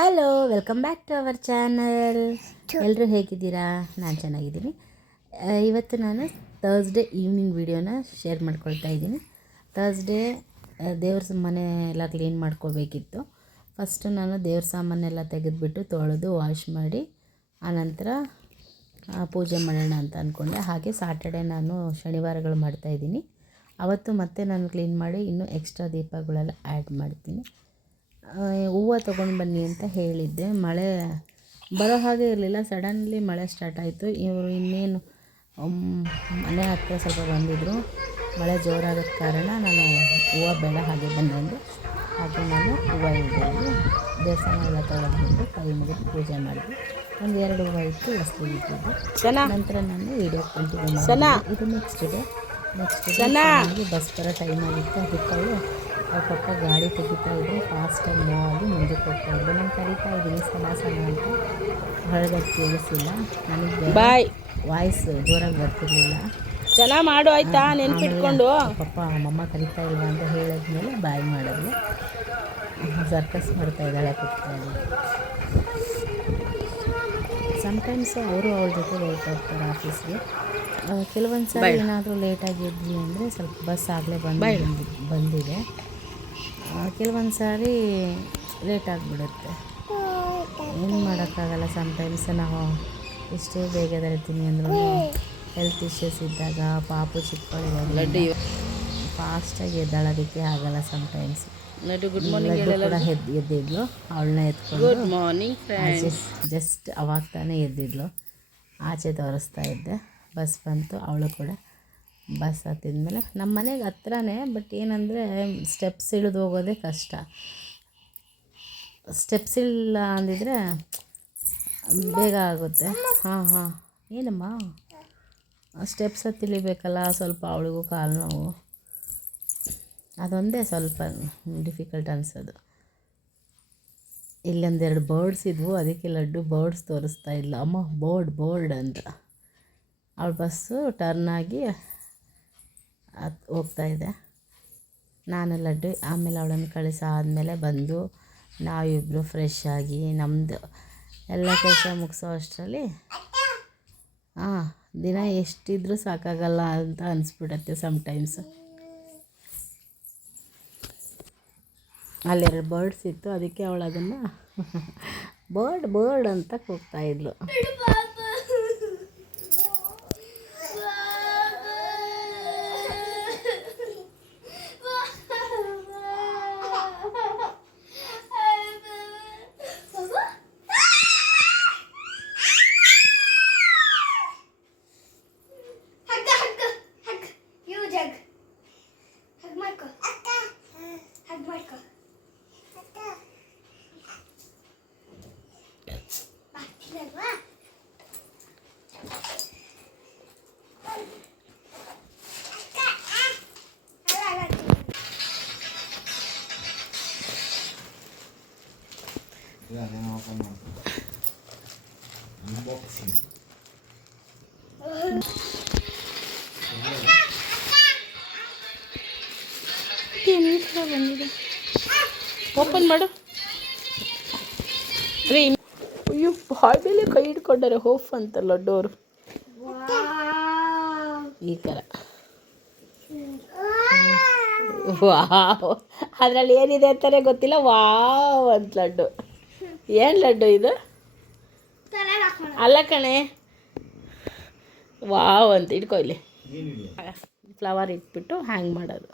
Hello, welcome back to our channel. ಎಲ್ಲರೂ ಹೇಗಿದ್ದೀರಾ? ನಾನು ಚೆನ್ನಾಗಿದ್ದೀನಿ. ಇವತ್ತು ನಾನು ಥರ್ಸ್ಡೇ ಈವ್ನಿಂಗ್ ವೀಡಿಯೋನ ಶೇರ್ ಮಾಡ್ಕೊಳ್ತಾ ಇದ್ದೀನಿ. ಥರ್ಸ್ಡೇ ದೇವ್ರ ಮನೆ ಎಲ್ಲ ಕ್ಲೀನ್ ಮಾಡ್ಕೋಬೇಕಿತ್ತು. ಫಸ್ಟು ನಾನು ದೇವ್ರ ಸಾಮಾನೆಲ್ಲ ತೆಗೆದುಬಿಟ್ಟು ತೊಳೆದು ವಾಶ್ ಮಾಡಿ ಆನಂತರ ಪೂಜೆ ಮಾಡೋಣ ಅಂತ ಅಂದ್ಕೊಂಡೆ. ಹಾಗೆ ಸಾಟರ್ಡೆ ನಾನು ಶನಿವಾರಗಳು ಮಾಡ್ತಾಯಿದ್ದೀನಿ. ಅವತ್ತು ಮತ್ತೆ ನಾನು ಕ್ಲೀನ್ ಮಾಡಿ ಇನ್ನೂ ಎಕ್ಸ್ಟ್ರಾ ದೀಪಗಳೆಲ್ಲ ಆ್ಯಡ್ ಮಾಡ್ತೀನಿ. ಹೂವು ತೊಗೊಂಡು ಬನ್ನಿ ಅಂತ ಹೇಳಿದ್ದೆ. ಮಳೆ ಬರೋ ಹಾಗೆ ಇರಲಿಲ್ಲ, ಸಡನ್ಲಿ ಮಳೆ ಸ್ಟಾರ್ಟ್ ಆಯಿತು. ಇವರು ಇನ್ನೇನು ಮನೆ ಹತ್ತಿರ ಸ್ವಲ್ಪ ಬಂದಿದ್ದರು. ಮಳೆ ಜೋರಾದ ಕಾರಣ ನಾನು ಹೂವು ಬೇಡ ಹಾಗೆ ಬಂದೆ. ಹಾಗೆ ನಾನು ಹೂವು ಇಟ್ಟಿದ್ದು ದೇವಸ್ಥಾನ ಎಲ್ಲ ತೊಳೆದ್ಬಿಟ್ಟು ಕೈ ಮುಗಿದು ಪೂಜೆ ಮಾಡಿದೆ. ಒಂದು 2 ಹೂವು ಇಟ್ಟು ಹೊಸ್ತು ಇಟ್ಟಿದ್ದು. ನಂತರ ನಾನು ವೀಡಿಯೋ ಕಂಟಿನ್ಯೂ ಮಾಡಿದೆ. ಇದು ನೆಕ್ಸ್ಟ್ ಡೇ ನನಗೆ ಬಸ್ ಬರೋ ಟೈಮ್ ಆಗಿತ್ತು. ಅದಕ್ಕೆ ಅವ್ರ ಪಪ್ಪ ಗಾಡಿ ತೆಗಿತಾ ಇದ್ದರೆ ಫಾಸ್ಟಾಗಿ ಮೂವ್ ಆಗಿ ಮುಂದಕ್ಕೆ ಹೋಗ್ತಾ ಇದ್ದೆ. ನಾನು ಕರಿತಾ ಇದ್ದೀನಿ ಸಲ ಅಂತ, ಹೊರಗೆ ಕೇಳಿಸಿಲ್ಲ ನನಗೆ. ವಾಯ್ಸ್ ಜೋರಾಗಿ ಬರ್ತಿರ್ಲಿಲ್ಲ. ಚೆನ್ನಾಗಿ ಮಾಡು ಆಯ್ತಾ, ನೆನ್ಪಿಟ್ಕೊಂಡು. ಪಪ್ಪ ಅಮ್ಮಮ್ಮ ಕರಿತಾ ಇಲ್ವಾ ಅಂತ ಹೇಳಿದ್ಮೇಲೆ ಬಾಯ್ ಮಾಡಿದ್ಲು. ಸರ್ಕಸ್ ಮಾಡ್ತಾ ಇದ್ದಾಳೆ ಕೂತ್ಕೊಂಡು. ಸಮ್ಟೈಮ್ಸ್ ಅವರು ಅವ್ರ ಜೊತೆ ಹೋಗ್ತಾ ಇರ್ತಾರೆ ಆಫೀಸ್ಗೆ. ಕೆಲವೊಂದು ಸಾರಿ ಏನಾದರೂ ಲೇಟಾಗಿ ಇದ್ವಿ ಅಂದರೆ ಸ್ವಲ್ಪ ಬಸ್ ಆಗಲೇ ಬಂದಿದೆ. ಕೆಲವೊಂದು ಸಾರಿ ಲೇಟ್ ಆಗಿಬಿಡುತ್ತೆ, ಏನು ಮಾಡೋಕ್ಕಾಗಲ್ಲ. ಸಮ್ಟೈಮ್ಸ್ ನಾವು ಎಷ್ಟೇ ಬೇಗ ಎದ್ದೇಳ್ತೀನಿ ಅಂದ್ರೂ ಹೆಲ್ತ್ ಇಶ್ಯೂಸ್ ಇದ್ದಾಗ, ಪಾಪು ಚಿಕ್ಕವಳಿಗೆ ಫಾಸ್ಟಾಗಿ ಎದ್ದೇಳೋದಕ್ಕೆ ಆಗಲ್ಲ. ಸಮ್ಟೈಮ್ಸ್ ಕೂಡ ಎದ್ದಿದ್ಲು, ಅವಳನ್ನ ಎತ್ಕೊಂಡು ಜಸ್ಟ್ ಅವಾಗ ತಾನೇ ಎದ್ದಿದ್ಲು. ಆಚೆ ತೋರಿಸ್ತಾ ಇದ್ದೆ. ಬಸ್ ಬಂತು, ಅವಳು ಕೂಡ ಬಸ್ ಹತ್ತಿದ್ಮೇಲೆ ನಮ್ಮ ಮನೆಗೆ ಹತ್ರನೇ. ಬಟ್ ಏನಂದರೆ ಸ್ಟೆಪ್ಸ್ ಇಳಿದು ಹೋಗೋದೇ ಕಷ್ಟ. ಸ್ಟೆಪ್ಸ್ ಇಲ್ಲ ಅಂದಿದ್ರೆ ಬೇಗ ಆಗುತ್ತೆ. ಏನಮ್ಮ ಸ್ಟೆಪ್ಸ್ ಹತ್ತಿಳಿಬೇಕಲ್ಲ, ಸ್ವಲ್ಪ ಅವಳಿಗೂ ಕಾಲು ನೋವು. ಅದೊಂದೇ ಸ್ವಲ್ಪ ಡಿಫಿಕಲ್ಟ್ ಅನಿಸೋದು. ಇಲ್ಲೊಂದೆರಡು ಬರ್ಡ್ಸ್ ಇದ್ವು, ಅದಕ್ಕೆ ಲಡ್ಡು ಬರ್ಡ್ಸ್ ತೋರಿಸ್ತಾ ಇದ್ಲು. ಅಮ್ಮ ಬೋರ್ಡ್ ಅಂತ. ಅವಳ ಬಸ್ಸು ಟರ್ನ್ ಆಗಿ ಹೋಗ್ತಾಯಿದೆ. ನಾನು ಲಡ್ಡು ಆಮೇಲೆ ಅವಳನ್ನು ಕಳಿಸಾದ್ಮೇಲೆ ಬಂದು ನಾವಿಬ್ಬರು ಫ್ರೆಶ್ ಆಗಿ ನಮ್ಮದು ಎಲ್ಲ ಕೆಲಸ ಮುಗಿಸೋ ಅಷ್ಟರಲ್ಲಿ ದಿನ ಎಷ್ಟಿದ್ರೂ ಸಾಕಾಗಲ್ಲ ಅಂತ ಅನಿಸ್ಬಿಡತ್ತೆ ಸಮ್ಟೈಮ್ಸ್. ಅಲ್ಲೆರಡು ಬರ್ಡ್ಸ್ ಇತ್ತು, ಅದಕ್ಕೆ ಅವಳು ಅದನ್ನು ಬರ್ಡ್ ಅಂತ ಕೂಗ್ತಾಯಿದ್ಲು. ಓಪನ್ ಮಾಡು. ಅಯ್ಯೋ, ಬಾಯಲ್ಲಿ ಕೈ ಹಿಡ್ಕೊಂಡಾರೆ. ಹೋಫ್ ಅಂತ ಲಡ್ಡೋರು ಈ ಥರ. ವಾವ್, ಅದರಲ್ಲಿ ಏನಿದೆ ಅಂತಾನೆ ಗೊತ್ತಿಲ್ಲ. ವಾವ್ ಅಂತ ಲಡ್ಡು. ಏನು ಲಡ್ಡು ಇದು? ಅಲ್ಲ ಕಣೆ, ವಾವ್ ಅಂತ ಇಟ್ಕೊ. ಇಲ್ಲಿ ಫ್ಲವರ್ ಇಟ್ಬಿಟ್ಟು ಹ್ಯಾಂಗ್ ಮಾಡೋದು.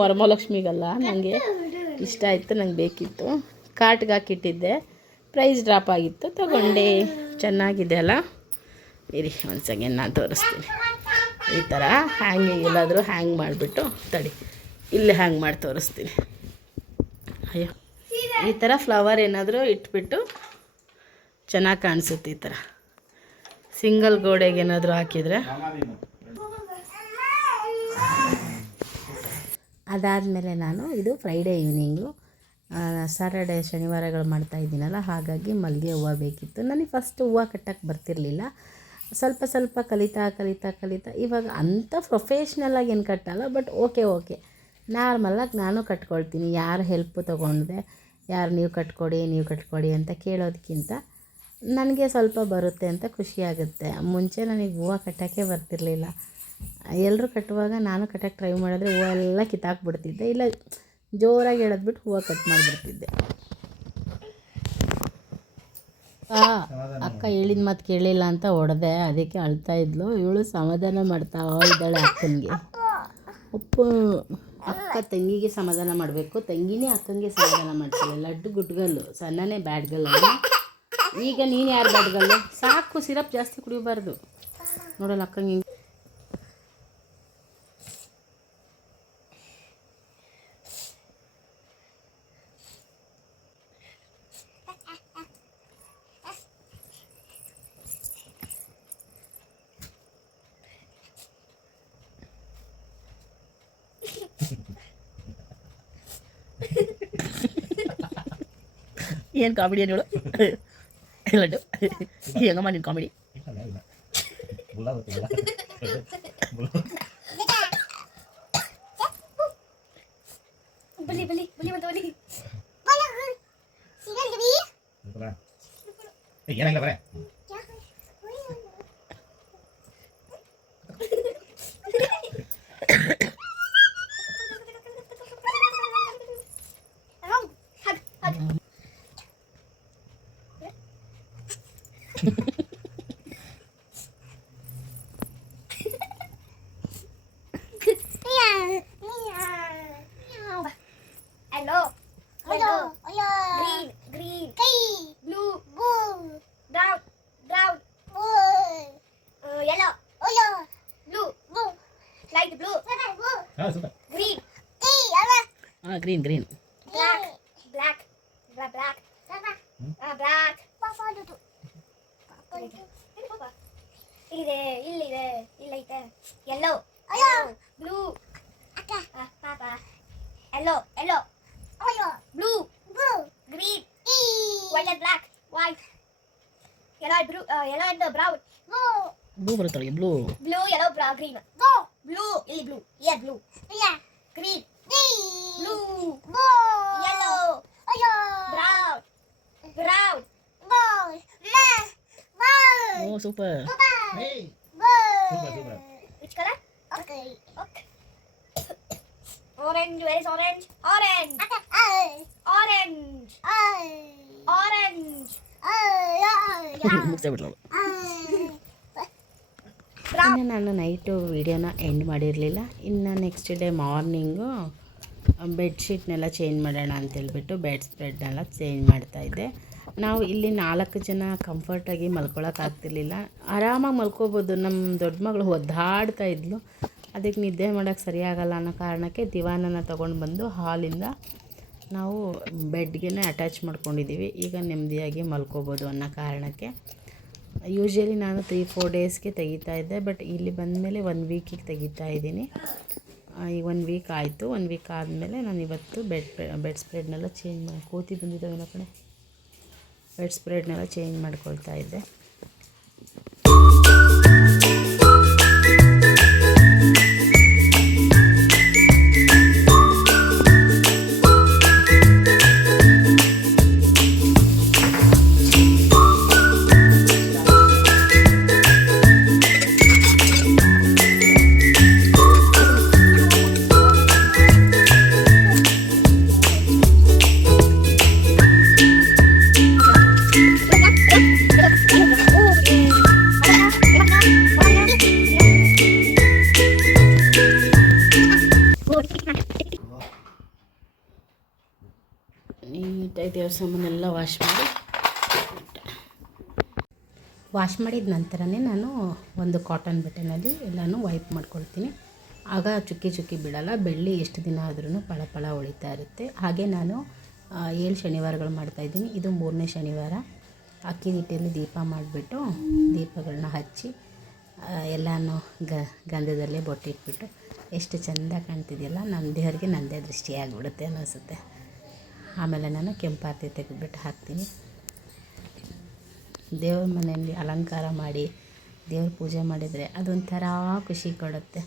ವರಮಹಾಲಕ್ಷ್ಮಿಗಲ್ಲ, ನನಗೆ ಇಷ್ಟ ಆಯಿತು, ನಂಗೆ ಬೇಕಿತ್ತು. ಕಾರ್ಟ್ಗೆ ಹಾಕಿಟ್ಟಿದ್ದೆ, ಪ್ರೈಸ್ ಡ್ರಾಪ್ ಆಗಿತ್ತು, ತಗೊಂಡೆ. ಚೆನ್ನಾಗಿದೆ ಅಲ್ಲ? ಇರಿ ಒಂದು ಸೆಕೆಂಡ್ ನಾನು ತೋರಿಸ್ತೀನಿ. ಈ ಥರ ಹ್ಯಾಂಗಿಂಗ್ ಎಲ್ಲಾದರೂ ಹ್ಯಾಂಗ್ ಮಾಡಿಬಿಟ್ಟು ತಡಿ, ಇಲ್ಲೇ ಹ್ಯಾಂಗ್ ಮಾಡಿ ತೋರಿಸ್ತೀನಿ. ಅಯ್ಯೋ, ಈ ಥರ ಫ್ಲವರ್ ಏನಾದರೂ ಇಟ್ಬಿಟ್ಟು ಚೆನ್ನಾಗಿ ಕಾಣಿಸುತ್ತೆ. ಈ ಥರ ಸಿಂಗಲ್ ಗೋಡೆಗೆ ಏನಾದರೂ ಹಾಕಿದರೆ. ಅದಾದಮೇಲೆ ನಾನು ಇದು ಫ್ರೈಡೇ ಈವ್ನಿಂಗು, ಸಾಟರ್ಡೆ ಶನಿವಾರಗಳು ಮಾಡ್ತಾಯಿದ್ದೀನಲ್ಲ, ಹಾಗಾಗಿ ಮಲ್ಲಿಗೆ ಹೂವು ಬೇಕಿತ್ತು. ನನಗೆ ಫಸ್ಟ್ ಹೂವು ಕಟ್ಟಕ್ಕೆ ಬರ್ತಿರಲಿಲ್ಲ. ಸ್ವಲ್ಪ ಕಲಿತಾ ಇವಾಗ ಅಂಥ ಪ್ರೊಫೆಷ್ನಲಾಗಿ ಏನು ಕಟ್ಟಲ್ಲ, ಬಟ್ ಓಕೆ ನಾರ್ಮಲಾಗಿ ನಾನು ಕಟ್ಕೊಳ್ತೀನಿ. ಯಾರ ಹೆಲ್ಪು ತೊಗೊಂಡೆ ಯಾರು ನೀವು ಕಟ್ಕೊಡಿ ಅಂತ ಕೇಳೋದಕ್ಕಿಂತ ನನಗೆ ಸ್ವಲ್ಪ ಬರುತ್ತೆ ಅಂತ ಖುಷಿಯಾಗುತ್ತೆ. ಮುಂಚೆ ನನಗೆ ಹೂವು ಕಟ್ಟೋಕ್ಕೆ ಬರ್ತಿರಲಿಲ್ಲ. ಎಲ್ಲರೂ ಕಟ್ಟುವಾಗ ನಾನು ಕಟ್ಟೋಕ್ಕೆ ಟ್ರೈ ಮಾಡಿದ್ರೆ ಹೂವು ಎಲ್ಲ ಕಿತ್ತಾಕ್ಬಿಡ್ತಿದ್ದೆ, ಇಲ್ಲ ಜೋರಾಗಿ ಎಳೆದ್ಬಿಟ್ಟು ಹೂವು ಕಟ್ ಮಾಡಿಬಿಡ್ತಿದ್ದೆ. ಅಕ್ಕ ಹೇಳಿದ ಮಾತು ಕೇಳಿಲ್ಲ ಅಂತ ಹೊಡೆದೆ, ಅದಕ್ಕೆ ಅಳ್ತಾ ಇದ್ಲು. ಇವಳು ಸಮಾಧಾನ ಮಾಡ್ತಾ ಇದ್ದಾಳೆ ಅಕ್ಕನಿಗೆ. ಅಕ್ಕ ತಂಗಿಗೆ ಸಮಾಧಾನ ಮಾಡಬೇಕು, ತಂಗಿನೇ ಅಕ್ಕನಿಗೆ ಸಮಾಧಾನ ಮಾಡ್ತಾಳೆ. ಲಡ್ಡು ಗುಡ್ಗಲ್ಲು, ಸಣ್ಣನೇ ಬ್ಯಾಡ್ ಗಲ್ಲು. ಈಗ ನೀನು ಯಾರು ಬ್ಯಾಡ್ ಗಲ್ಲು? ಸಾಕು, ಸಿರಪ್ ಜಾಸ್ತಿ ಕುಡಿಯಬಾರ್ದು. ನೋಡಲ್ಲ ಅಕ್ಕಂಗೆ ಏನು ಕಾಮಿಡಿ ಹೇಳು ಲಡ್ಡು, ಹೆಂಗಮ್ಮ ನಿನ್ನ ಕಾಮಿಡಿ? ಗ್ರೀನ್ ಗ್ರೀನ್ black ಇದೆ ಇಲ್ಲೈತೆ yellow blue papa yellow blue green white and black white yellow and brown blue ಬರುತ್ತಲ್ಲ, blue yellow brown green blue ಇಲ್ಲಿ blue blue green blue yellow brown oh super. which color? Okay. Orange, where is orange? Orange ಮುಗಿಸ್ಬಿಟ್ಲು. ಇನ್ನು ನಾನು night ವೀಡಿಯೋನ end ಮಾಡಿರಲಿಲ್ಲ. ಇನ್ನು next day morning ಬೆಡ್ಶೀಟ್ನೆಲ್ಲ change ಮಾಡೋಣ ಅಂತೇಳ್ಬಿಟ್ಟು ಬೆಡ್ ಸ್ಪ್ರೆಡ್ನೆಲ್ಲ ಚೇಂಜ್ ಮಾಡ್ತಾಯಿದ್ದೆ. ನಾವು ಇಲ್ಲಿ 4 ಜನ ಕಂಫರ್ಟಾಗಿ ಮಲ್ಕೊಳಕ್ಕಾಗ್ತಿರ್ಲಿಲ್ಲ. ಆರಾಮಾಗಿ ಮಲ್ಕೋಬೋದು. ನಮ್ಮ ದೊಡ್ಡ ಮಗಳು ಒದ್ದಾಡ್ತಾ ಇದ್ಲು. ಅದಕ್ಕೆ ನಿದ್ದೆ ಮಾಡೋಕ್ಕೆ ಸರಿಯಾಗಲ್ಲ ಅನ್ನೋ ಕಾರಣಕ್ಕೆ ದಿವಾನನ ತೊಗೊಂಡು ಬಂದು ಹಾಲಿಂದ ನಾವು ಬೆಡ್ಗೆ ಅಟ್ಯಾಚ್ ಮಾಡ್ಕೊಂಡಿದ್ದೀವಿ. ಈಗ ನೆಮ್ಮದಿಯಾಗಿ ಮಲ್ಕೋಬೋದು ಅನ್ನೋ ಕಾರಣಕ್ಕೆ. ಯೂಶ್ವಲಿ ನಾನು 3-4 ಡೇಸ್ಗೆ ತೆಗಿತಾಯಿದ್ದೆ, ಬಟ್ ಇಲ್ಲಿ ಬಂದಮೇಲೆ 1 ವೀಕಿಗೆ ತೆಗಿತಾ ಇದ್ದೀನಿ. ಈಗ 1 ವೀಕ್ ಆಯಿತು. 1 ವೀಕ್ ಆದಮೇಲೆ ನಾನು ಇವತ್ತು ಬೆಡ್ ಸ್ಪ್ರೆಡ್ನೆಲ್ಲ ಚೇಂಜ್ ಮಾಡಿ ಕೋತಿ ಬಂದಿದ್ದಾವೆ ಆ ಕಡೆ. ಬೆಡ್ ಸ್ಪ್ರೆಡ್ನೆಲ್ಲ ಚೇಂಜ್ ಮಾಡ್ಕೊಳ್ತಾ ಇದ್ದೆ. ನೀಟಾಗಿ ದೇವ್ರ ಸಾಮಾನೆಲ್ಲ ವಾಶ್ ಮಾಡಿದ ನಂತರನೇ ನಾನು ಒಂದು ಕಾಟನ್ ಬಟ್ಟೆನಲ್ಲಿ ಎಲ್ಲನೂ ವೈಪ್ ಮಾಡ್ಕೊಳ್ತೀನಿ. ಆಗ ಚುಕ್ಕಿ ಬಿಡಲ್ಲ. ಬೆಳ್ಳಿ ಎಷ್ಟು ದಿನ ಆದ್ರೂ ಪಳ ಹೊಳಿತಾ ಇರುತ್ತೆ. ಹಾಗೆ ನಾನು 7 ಶನಿವಾರಗಳು ಮಾಡ್ತಾಯಿದ್ದೀನಿ. ಇದು 3ನೇ ಶನಿವಾರ. ಅಕ್ಕಿ ಹಿಟ್ಟಲ್ಲಿ ದೀಪ ಮಾಡಿಬಿಟ್ಟು ದೀಪಗಳನ್ನ ಹಚ್ಚಿ ಎಲ್ಲನೂ ಗಂಧದಲ್ಲೇ ಬೊಟ್ಟಿಟ್ಬಿಟ್ಟು ಎಷ್ಟು ಚೆಂದ ಕಾಣ್ತಿದೆಯಲ್ಲ, ನನ್ನ ದೇವರಿಗೆ ನನ್ನದೇ ದೃಷ್ಟಿಯಾಗಿಬಿಡುತ್ತೆ ಅನ್ನಿಸುತ್ತೆ. ಆಮೇಲೆ ನಾನು ಕೆಂಪಾರತಿ ತೆಗೆದುಬಿಟ್ಟು ಹಾಕ್ತೀನಿ. ದೇವ್ರ ಮನೆಯಲ್ಲಿ ಅಲಂಕಾರ ಮಾಡಿ ದೇವ್ರ ಪೂಜೆ ಮಾಡಿದರೆ ಅದೊಂಥರ ಖುಷಿ ಕೊಡುತ್ತೆ.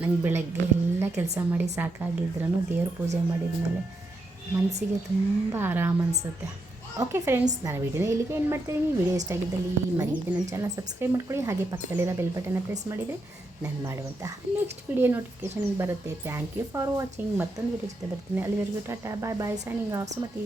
ನಂಗೆ ಬೆಳಗ್ಗೆ ಎಲ್ಲ ಕೆಲಸ ಮಾಡಿ ಸಾಕಾಗಿದ್ರೂ ದೇವ್ರ ಪೂಜೆ ಮಾಡಿದ ಮೇಲೆ ಮನಸ್ಸಿಗೆ ತುಂಬ ಆರಾಮ ಅನಿಸುತ್ತೆ. ಓಕೆ ಫ್ರೆಂಡ್ಸ್, ನಾನು ವಿಡಿಯೋನ ಇಲ್ಲಿಗೆ ಏನು ಮಾಡ್ತೀನಿ. ವಿಡಿಯೋ ಇಷ್ಟ ಆಗಿದ್ದಲ್ಲಿ ಮರೀದೆ ನನ್ನ ಚಾನಲ್ ಸಬ್ಸ್ಕ್ರೈಬ್ ಮಾಡ್ಕೊಳ್ಳಿ. ಹಾಗೆ ಪಕ್ಕದಲ್ಲಿರೋ ಬೆಲ್ ಬಟನ್ನ ಪ್ರೆಸ್ ಮಾಡಿದರೆ ನಾನು ಮಾಡುವಂತಹ ನೆಕ್ಸ್ಟ್ ವಿಡಿಯೋ ನೋಟಿಫಿಕೇಷನ್ ಬರುತ್ತೆ. Thank you for watching. ಮತ್ತೊಂದು ವಿಡಿಯೋ ಜೊತೆ ಬರ್ತೀನಿ. ಅಲ್ಲಿವರೆಗೂ ಟಾಟಾ bye bye. Signing off Sumathi.